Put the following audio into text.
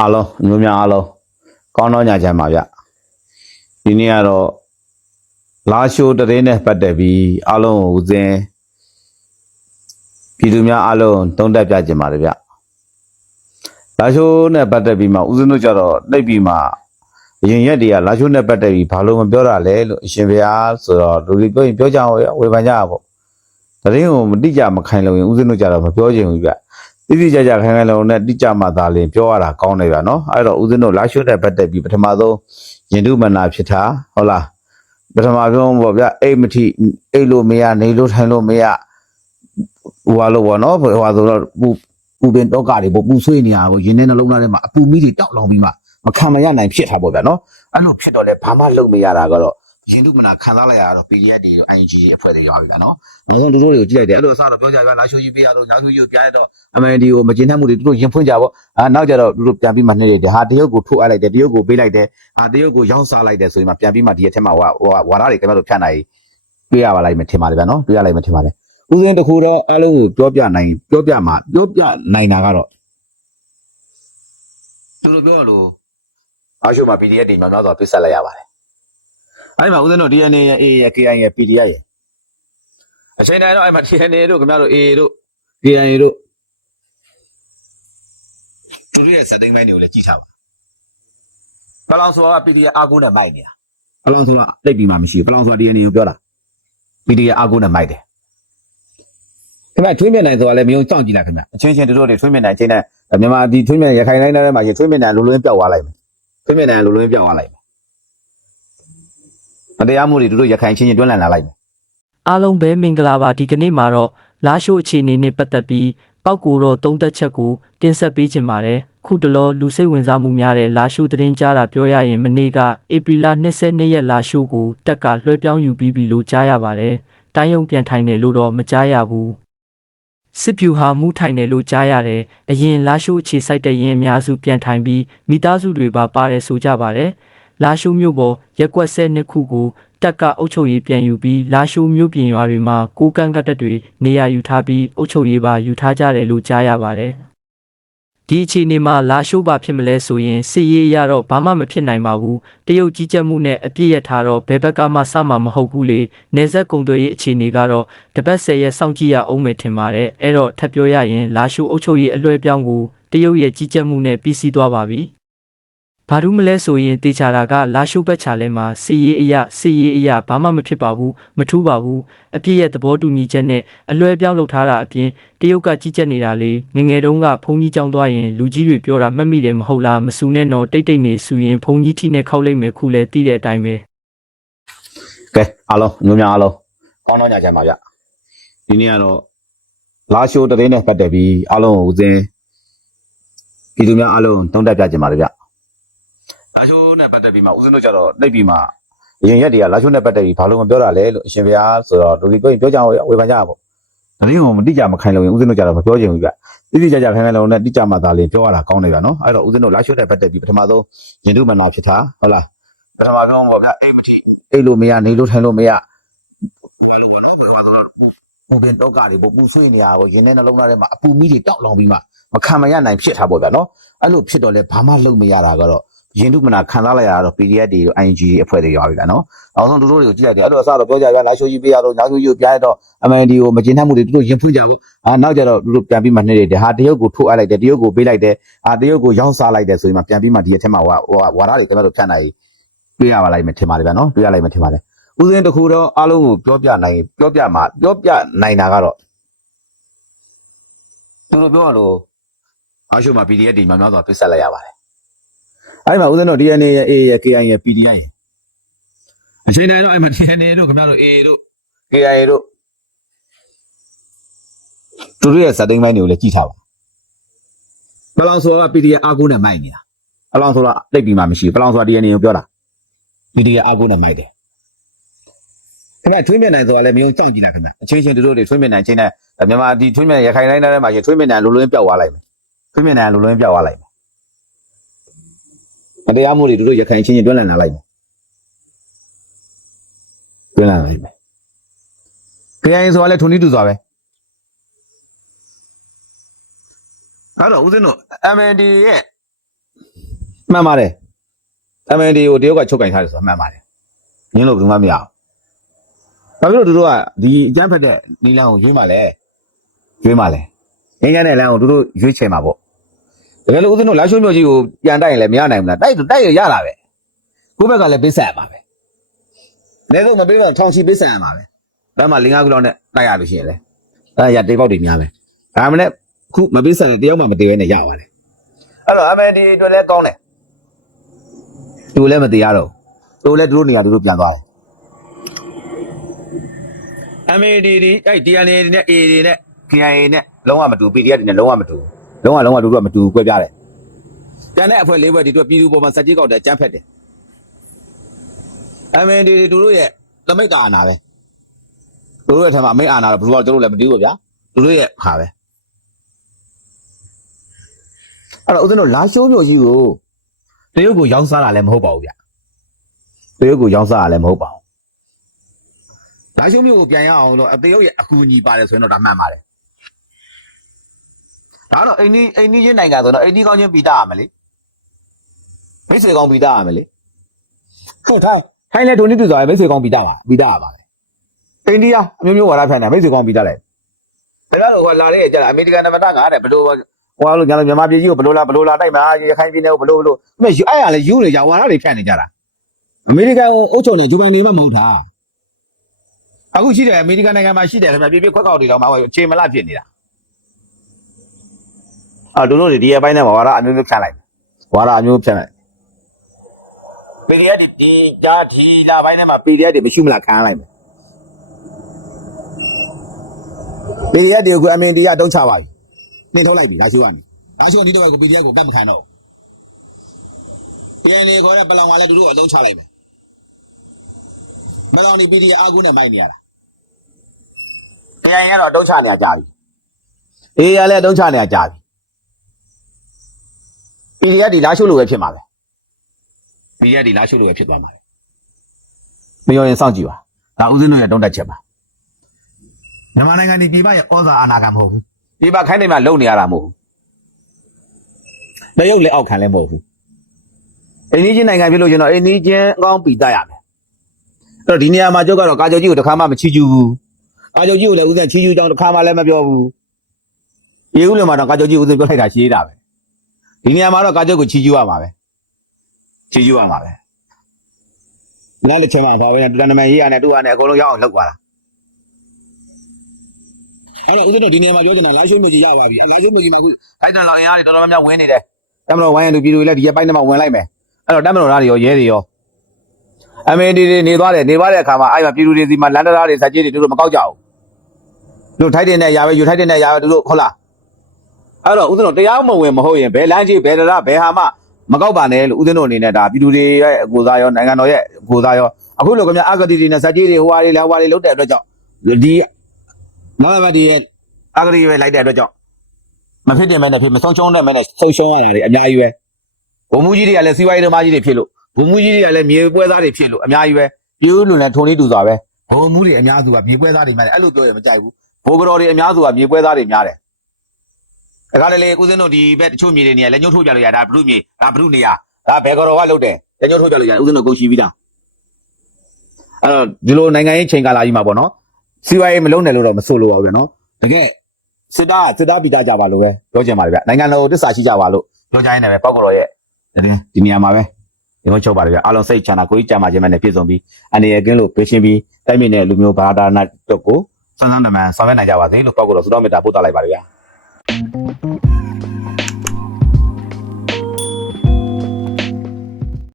အားလုံးမျိုးများအားလုံးကောင်းတော့ညချမ်းပါဗျဒီနေ့ကတော့လာရှိုးတရင်နဲ့ပတ်သက်ပြီးအားလုံးကိုဦးစင်းပြည်သူများအားလုံးတုံးတက်ပြကြပါတယ်ဗျလာရှိုးနဲ့ပတ်သက်ပြီးမှဦးစင်းတို့ကြတော့တိတ်ပြီးမှအရင်ရက်တွေကလာရှိုးနဲ့ပတ်သက်ပြီးဘာလို့မပြောတာလဲလို့အရှင်ဘုရားဆိုတော့လူတွေပြောရင်ပြောကြအောင်ဝေဖန်ကြပါပေါ့တရင်ကိုမတိကြမခိုင်လို့ရင်ဦးစင်းတို့ကြတော့မပြောချင်ဘူးဗျ တိတိကျကျခိုင်ခိုင်လုံနဲ့တိကျမှသာလင်ပြောရတာကောင်းတယ်ဗျာနော်အဲ့တော့ဦးဇင်းတို့လာရှုတဲ့ပတ်သက်ပြီးပထမဆုံးရင်တုမနာဖြစ်တာဟုတ်လားပထမဆုံးပေါ့ဗျာအိတ်မထိအိတ်လို့မရနေလို့ထိုင်လို့မရဟိုဟာလို့ပေါ့နော်ဟိုဟာဆိုတော့ပူပူပင်တော့ကတွေပေါ့ပူဆွေးနေရပေါ့ရင်ထဲနှလုံးသားထဲမှာအပူမီးတွေတောက်လောင်ပြီးမှမခံမရနိုင်ဖြစ်တာပေါ့ဗျာနော်အဲ့လိုဖြစ်တော့လေဘာမှလုပ်မရတာကတော့ ရင်တုမနာခံစားလိုက်ရတော့ PDF တွေ ING တွေအဖွဲ့တွေရောပြီဗျာနော်နောက်ဆုံးတို့တို့တွေကိုကြည့်လိုက်တယ်အဲ့လိုအစားတော့ပြောကြဗျာလာရှိုးကြီးပေးရတော့နောက်ရှိုးကြီးကိုပြရတော့အမှန်ဒီကိုမကျင်တတ်မှုတွေသူတို့ရင်ဖွင့်ကြပေါ့အာနောက်ကြတော့သူတို့ပြန်ပြီးမှနှိမ့်နေတယ်ဟာတရုတ်ကိုထိုးအပ်လိုက်တယ်တရုတ်ကိုပေးလိုက်တယ်အာတရုတ်ကိုရောင်းစားလိုက်တယ်ဆိုရင်မှပြန်ပြီးမှဒီရက်ထဲမှာဟိုဟာဝါရတွေကျွန်တော်တို့ဖြတ်နိုင်တွေ့ရပါလိမ့်မယ်ထင်ပါတယ်ဗျာနော်တွေ့ရလိမ့်မယ်ထင်ပါတယ်ဦးစင်းတစ်ခုတော့အားလုံးကိုပြောပြနိုင်ပြောပြမှာပြောပြနိုင်တာကတော့သူတို့ပြောလို့အားရှိုးမှာ PDF တွေများများစွာပြစ်ဆက်လိုက်ရပါတယ် အဲ့ဒီမှာဦးစင်းတို့ DNA ရဲ့ A ရဲ့ KI ရဲ့ PDF ရဲ့အချိန်တိုင်းတော့အဲ့မှာ DNA တို့ခင်ဗျားတို့ A တို့ KI တို့သူတို့ရဲ့စက်တိန်ပိုင်းတွေကိုလည်းကြည့်ထားပါပလောင်ဆိုတာက PDF အာကုနဲ့မိုက်နေတာပလောင်ဆိုတာတိတ်ပြီးမှမရှိဘူးပလောင်ဆိုတာ DNA ကိုပြောတာ PDF အာကုနဲ့မိုက်တယ်ခင်ဗျထွေးမြနိုင်ဆိုတာလည်းမယုံကြောက်ကြည့်လိုက်ခင်ဗျအချင်းချင်းတို့တွေထွေးမြနိုင်ချင်းနဲ့မြန်မာဒီထွေးမြရခိုင်တိုင်းထဲမှာရေထွေးမြနိုင်လိုလွင်းပြောက်သွားလိုက်မယ်ထွေးမြနိုင်လိုလွင်းပြောက်သွားလိုက် မယ်မတရားမှုတွေတို့ရခိုင်ချင်းချင်းတွန်းလှန်လာလိုက်မယ်အားလုံးပဲမင်္ဂလာပါဒီကနေ့မှာတော့လာရှိုးအခြေအနေနဲ့ပတ်သက်ပြီးပောက်ကိုတော့သုံးသက်ချက်ကိုတင်ဆက်ပေးခြင်းပါတယ်ခုတလောလူစိတ်ဝင်စားမှုများတဲ့လာရှိုးသတင်းကြားတာပြောရရင်မနေ့ကဧပြီလ22ရက်လာရှိုးကိုတက်ကလွှဲပြောင်းယူပြီးပြီလို့ကြားရပါတယ်တိုင်းယုံပြန်ထိုင်တယ်လို့တော့မကြားရဘူးစစ်ပြူဟာမူးထိုင်တယ်လို့ကြားရတယ်အရင်လာရှိုးအခြေစိုက်တဲ့ရင်အများစုပြန်ထိုင်ပြီးမိသားစုတွေပါပါတယ်ဆိုကြပါတယ် လာရှိုးမြို့ပေါ်ရက်ကွက်ဆဲနှစ်ခုကိုတက်ကအုပ်ချုပ်ရေးပြန်ယူပြီးလာရှိုးမြို့ပြင်ရွာတွေမှာကိုကန့်ကတ်တပ်တွေနေရာယူထားပြီးအုပ်ချုပ်ရေးပါယူထားကြတယ်လို့ကြားရပါတယ်။ဒီအခြေအနေမှာလာရှိုးပါဖြစ်မလဲဆိုရင်စစ်ရေးရတော့ဘာမှမဖြစ်နိုင်ပါဘူး။တရုတ်ကြီးကြပ်မှုနဲ့အပြစ်ရထားတော့ဘယ်ဘက်ကမှစမှာမဟုတ်ဘူးလေ။နေဆက်ကုံတွေရေးအခြေအနေကတော့တပတ်ဆယ်ရက်စောင့်ကြည့်ရအောင်မယ်ထင်ပါတယ်။အဲ့တော့ထပ်ပြောရရင်လာရှိုးအုပ်ချုပ်ရေးအလွှဲပြောင်းကိုတရုတ်ရဲ့ကြီးကြပ်မှုနဲ့ပြီးစီးသွားပါပြီ။ ဘာလို့မလဲဆိုရင်တေချာတာကလာရှုပ်ဘက်ချာလဲမှာစီရေးအရာစီရေးအရာဘာမှမဖြစ်ပါဘူးမထူးပါဘူးအပြည့်ရဲ့သဘောတူညီချက်နဲ့အလွဲပြောင်းလုပ်ထားတာအပြင်တရုတ်ကကြီးကြပ်နေတာလေငယ်ငယ်တုန်းကဘုံကြီးကြောင်းသွားရင်လူကြီးတွေပြောတာမှတ်မိတယ်မဟုတ်လားမစူနဲ့တော့တိတ်တိတ်နေစူရင်ဘုံကြီးထိနဲ့ခောက်လိုက်မယ်ခုလဲတီးတဲ့အတိုင်းပဲကဲအားလုံးမျိုးများအားလုံးကောင်းတော့ညချမ်းပါဗျဒီနေ့ကတော့လာရှိုးတရင်နဲ့ပတ်သက်ပြီးအားလုံးကိုဦးစင်းပြည်သူများအားလုံးတုံးတက်ပြကြပါတယ်ဗျ လာရှိုးနဲ့ပတ်သက်ပြီးမှဦးစင်းတို့ကြတော့တိတ်ပြီးမှအရင်ရက်တွေကလာရှိုးနဲ့ပတ်သက်ပြီးဘာလို့မပြောတာလဲလို့အရှင်ဘုရားဆိုတော့လူတွေပြောရင်ပြောကြအောင်ဝေဖန်ကြပါပေါ့တရင်ကိုမတိကြမခိုင်လို့ရင်ဦးစင်းတို့ကြတော့မပြောချင်ဘူးဗျတိတိကျကျခိုင်ခိုင်လုံနဲ့တိကျမှသာလင်ပြောရတာကောင်းတယ်ဗျနော်အဲ့တော့ဦးစင်းတို့လာရှိုးနဲ့ပတ်သက်ပြီးပထမဆုံးရင်တုမနာဖြစ်တာဟုတ်လားပထမဆုံးပေါ့ဗျအိတ်မထိအိတ်လို့မရနေလို့ထိုင်လို့မရဟိုပါလို့ပေါ့နော်ဟိုပါဆိုတော့ပူပူပင်တော့ကတွေပေါ့ပူဆွေးနေရပေါ့ရင်ထဲနှလုံးသားထဲမှာအပူမီးတွေတောက်လောင်ပြီးမှမခံမရနိုင်ဖြစ်တာပေါ့ဗျာနော်အဲ့လိုဖြစ်တော့လေဘာမှလုပ်မရတာကတော့ ရင်တုမနာခံစားလိုက်ရတော့ PDF တွေတို့ ING တွေအဖွဲ့တွေရောပြီဗျာနော်နောက်ဆုံးတို့တို့တွေကိုကြည့်လိုက်တယ်အဲ့လိုအစားတော့ပြောကြဗျာလာရှိုးကြီးပေးရတော့နောက်ရှိုးကြီးကိုပြရတော့အမှန်ဒီကိုမကျင်တတ်မှုတွေတို့ရင်ဖွင့်ကြပေါ့အာနောက်ကြတော့တို့ပြန်ပြီးမှနှိမ့်နေတယ်ဟာတရုတ်ကိုထိုးအပ်လိုက်တယ်တရုတ်ကိုပေးလိုက်တယ်အာတရုတ်ကိုရောင်းစားလိုက်တယ်ဆိုရင်မှပြန်ပြီးမှဒီရက်ထဲမှာဟိုဝါရတွေကျွန်တော်တို့ဖြတ်နိုင်တွေ့ရပါလိမ့်မယ်ထင်ပါတယ်ဗျာနော်တွေ့ရလိမ့်မယ်ထင်ပါတယ်ဦးစင်းတစ်ခုတော့အားလုံးကိုပြောပြနိုင်ပြောပြမှာပြောပြနိုင်တာကတော့သူတို့ပြောလို့အားရှိုးမှာ PDF တွေများများစွာပြစ်ဆက်လိုက်ရပါတယ် အဲ့ဒီမှာဦးစင်းတို့ DNA ရဲ့ A ရဲ့ KI ရဲ့ PDI ရဲ့အချိန်တိုင်းတော့အဲ့မှာ DNA တို့ခင်ဗျားတို့ A တို့ KI တို့သူတို့ရဲ့စက်တိန်ပိုင်းတွေကိုလည်းကြည့်ထားပါပလောင်ဆိုတာ PDF အာကုနဲ့မိုက်နေတာပလောင်ဆိုတာတိတ်ပြီးမှမရှိဘူးပလောင်ဆိုတာ DNA ကိုပြောတာ PDF အာကုနဲ့မိုက်တယ်ခင်ဗျထွေးမြနိုင်ဆိုတာလည်းမယုံကြောက်ကြည့်လိုက်ခင်ဗျအချင်းချင်းတို့တွေထွေးမြနိုင်ချင်းနဲ့မြန်မာဒီထွေးမြရခိုင်တိုင်းထဲမှာရေထွေးမြနိုင်လိုလွင်းပြောက်သွားလိုက်မယ်ထွေးမြနိုင်လိုလွင်းပြောက်သွားလိုက်မယ် မတရားမှုတွေတို့ရခိုင်ချင်းချင်းတွန်းလှန်လာလိုက်မယ်တွန်းလှန်လာလိုက်မယ်ခရိုင်ဆိုတာလည်းထုံနီးတူစွာပဲအဲ့တော့ဦးဇင်းတို့ MND ရဲ့မှန်ပါတယ် MND ကိုတရုတ်ကချုပ်ကင်ထားတယ်ဆိုတာမှန်ပါတယ်ညင်းလို့ဘယ်သူမှမရအောင်ဘာဖြစ်လို့သူတို့ကဒီအကျန်းဖက်တဲ့နီလန်ကိုရွေးမှလဲရွေးမှလဲငင်းငင်းတဲ့လမ်းကိုသူတို့ရွေးချယ်မှာပေါ့ တကယ်လို့ဦးဇင်းတို့လာရှိုးမျိုးကြီးကိုပြန်တိုက်ရင်လည်းမရနိုင်ဘူးလားတိုက်တိုက်ရရလာပဲကိုယ့်ဘက်ကလည်းပေးဆက်ရမှာပဲလည်းတော့မပေးတော့ထောင်ချီပေးဆက်ရမှာပဲဒါမှလင်းကားခုလောက်နဲ့တိုက်ရလို့ရှိရင်လေအဲ့ဒါရတေပေါက်တွေများမယ်ဒါမှလည်းခုမပေးဆက်တဲ့တယောက်မှမတည်ဘဲနဲ့ရပါတယ်အဲ့တော့ MND အတွက်လည်းကောင်းတယ်သူလည်းမတရားတော့သူလည်းသူတို့နေရာသူတို့ပြန်သွားတယ် MAD ဒီအဲ့ DNA တွေနဲ့ A တွေနဲ့ KIA နဲ့လုံးဝမတူ PDF တွေနဲ့လုံးဝမတူ လုံးဝလုံးဝတူတူမတူကွဲပြားတယ်ကျန်တဲ့အဖွဲ့လေးဘက်ဒီတို့ပြည်သူပေါ်မှာစက်ကြီးကောက်တယ်အကြမ်းဖက်တယ် MAD တွေသူတို့ရဲ့လမိတ်ကာအာနာပဲသူတို့ရဲ့ထမအမိတ်အာနာတော့ဘယ်လိုတော့တို့လည်းမတူဘူးဗျာသူတို့ရဲ့ဟာပဲအဲ့တော့ဦးဇင်းတို့လာရှိုးမျိုးကြီးကိုတရုတ်ကိုရောင်းစားတာလည်းမဟုတ်ပါဘူးဗျတရုတ်ကိုရောင်းစားတာလည်းမဟုတ်ပါဘူးလာရှုံးမျိုးကိုပြန်ရအောင်တော့အတရုတ်ရဲ့အကူအညီပါတယ်ဆိုရင်တော့ဒါမှန်ပါတယ် ဒါတော့အိန္ဒိအိန္ဒိချင်းနိုင်ငံဆိုတော့အိန္ဒိကောင်းချင်းပြီးတာရမယ်လေမိတ်ဆွေကောင်းပြီးတာရမယ်လေဟုတ်ထိုင်ထိုင်လေဒိုနစ်တူဆိုရင်မိတ်ဆွေကောင်းပြီးတာပါပြီးတာရပါပဲအိန္ဒိယအမျိုးမျိုးဝါဒဖြန့်တာမိတ်ဆွေကောင်းပြီးတာလေဒါကတော့ဟိုလာတဲ့ကြလားအမေရိကန်သမ္မတကတဲ့ဘယ်လိုဟိုလိုညာမြန်မာပြည်ကြီးကိုဘယ်လိုလာဘယ်လိုလာတိုက်မှာရခိုင်ပြည်နယ်ကိုဘယ်လိုဘယ်လိုအမေအဲ့ရလဲယူနေကြဝါဒတွေဖြန့်နေကြတာအမေရိကန်ကိုအုပ်ချုပ်နေဂျပန်နေမှမဟုတ်တာအခုရှိတယ်အမေရိကန်နိုင်ငံမှာရှိတယ်ခင်ဗျပြပြခွက်ကောက်တွေတော့မှအခြေမလဖြစ်နေတာ အာတို့တို့ဒီအပိုင်းနဲ့ဝါဒအမျိုးမျိုးဖြန့်လိုက်ဝါဒအမျိုးဖြန့်လိုက် PDF ဒီဒီဂျာဒီလာပိုင်းထဲမှာ PDF တွေမရှိမလားခံရလိုက်မယ် PDF တွေကို MND ကတုံးချပါပြီနှင်ထုတ်လိုက်ပြီဒါရှိကနေဒါရှိဒီတော့ကို PDF ကိုကတ်မခံတော့ပြန်နေခေါ်တဲ့ပလောင်ကလည်းတို့အလုံးချလိုက်မယ်ပလောင်ဒီ PDF အာကုနဲ့မိုက်နေရတာပြန်ရင်တော့တုံးချနေရကြပြီအေးရလည်းတုံးချနေရကြပြီ PDF ဒီလာရှုလို့ပဲဖြစ်မှာပဲ PDF ဒီလာရှုလို့ပဲဖြစ်သွားမှာပဲမရောရင်စောင့်ကြည့်ပါဒါဦးစင်းတို့ရဲ့တုံးတက်ချက်ပါမြန်မာနိုင်ငံဒီပြည်ပရဲ့ဩဇာအာဏာကမဟုတ်ဘူးပြည်ပခိုင်းနေမှလုံနေရတာမဟုတ်ဘူးတရုတ်လည်းအောက်ခံလည်းမဟုတ်ဘူးအိန္ဒိချင်းနိုင်ငံဖြစ်လို့ကျွန်တော်အိန္ဒိချင်းအကောင်းပြီးတတ်ရမယ်အဲ့တော့ဒီနေရာမှာကျုပ်ကတော့ကာကျော်ကြီးကိုတစ်ခါမှမချီကျူးဘူးကာကျော်ကြီးကိုလည်းဦးစင်းချီကျူးကြောင်းတစ်ခါမှလည်းမပြောဘူးရေဦးလည်းမှာတော့ကာကျော်ကြီးဦးစင်းပြောလိုက်တာရှင်းတာပဲ ဒီနေရာမှာတော့ကာကျော်ကိုချီကျူးရမှာပဲချီကျူးရမှာပဲနားလည်းချင်မှာပါပဲတူတန်နမန်ရေးရတယ်တူရတယ်အကုန်လုံးရအောင်လောက်သွားတာအဲ့တော့ဦးဇင်းတို့ဒီနေရာမှာပြောချင်တာလာရှိုးမျိုးကြီးရပါပြီလာရှိုးမျိုးကြီးမှာအခုအဲ့တန်လောက်အင်အားတွေတော်တော်များများဝင်နေတယ်တမတော်ဝိုင်းရန်သူပြည်သူတွေလည်းဒီရက်ပိုင်းထဲမှာဝင်လိုက်မယ်အဲ့တော့တမတော်သားတွေရောရဲတွေရောအမေဒီတွေနေသွားတယ်နေသွားတဲ့အခါမှာအဲ့မှာပြည်သူတွေစီမှာလန်တရာတွေစက်ကြီးတွေတို့မကောက်ကြဘူးတို့ထိုက်တဲ့နဲ့ရာပဲယူထိုက်တဲ့နဲ့ရာပဲတို့ဟုတ်လား အဲ့တော့ဦးဇင်းတို့တရားမဝင်မဟုတ်ရင်ဘယ်လမ်းကြီးဘယ်တရာဘယ်ဟာမှမကောက်ပါနဲ့လို့ဦးဇင်းတို့အနေနဲ့ဒါပြည်သူတွေရဲ့ကိုစားရောနိုင်ငံတော်ရဲ့ကိုစားရောအခုလိုကမြအဂတိတွေနဲ့စက်ကြီးတွေဟိုဟာတွေလဲဟိုဟာတွေလုတ်တဲ့အတွက်ကြောင့်ဒီမောင်ဘတ်ဒီရဲ့အဂရီပဲလိုက်တဲ့အတွက်ကြောင့်မဖြစ်တယ်မဲ့နဲ့ဖြစ်မဆုံးရှုံးတဲ့မဲ့နဲ့ဆုံးရှုံးရတာတွေအများကြီးပဲဘုံမူကြီးတွေကလည်းစီးပွားရေးသမားကြီးတွေဖြစ်လို့ဘုံမူကြီးတွေကလည်းမြေပွဲသားတွေဖြစ်လို့အများကြီးပဲပြိုးလွန်နဲ့ထုံလေးတူစွာပဲဘုံမူတွေအများစုကမြေပွဲသားတွေများတယ်အဲ့လိုပြောရင်မကြိုက်ဘူးဘိုးကတော်တွေအများစုကမြေပွဲသားတွေများတယ် ဒါကလည်းလေဦးစင်းတို့ဒီဘက်တချို့မြေတွေနေရလက်ညှိုးထိုးပြလို့ရဒါဘုရုမြေဒါဘုရုနေရဒါဘယ်ကတော်ကလုတ်တယ်လက်ညှိုးထိုးပြလို့ရဦးစင်းတို့ကုန်ရှိပြီးသားအဲ့တော့ဒီလိုနိုင်ငံရေးချိန်ကာလကြီးမှာပေါ့နော်စီးပွားရေးမလုံးနဲ့လို့တော့မဆိုလိုပါဘူးဗျာနော်တကယ်စစ်သားစစ်သားပြီးသားကြပါလို့ပဲပြောချင်ပါတယ်ဗျနိုင်ငံတော်တစ္ဆာရှိကြပါလို့ပြောကြရင်းနဲ့ပဲပောက်ကတော့ရဲ့တကယ်ဒီနေရာမှာပဲဒီလိုချုပ်ပါတယ်ဗျအားလုံးစိတ်ချမ်းသာကိုကြီးကြမ်းပါခြင်းနဲ့ပြည့်စုံပြီးအနေရကင်းလို့ပေးရှင်းပြီးတိုက်မြင့်တဲ့လူမျိုးဘာသာနာတော့ကိုစမ်းစမ်းတမန်ဆောင်ရွက်နိုင်ကြပါစေလို့ပောက်ကတော့သုတော်မေတ္တာပို့သလိုက်ပါတယ်ဗျာ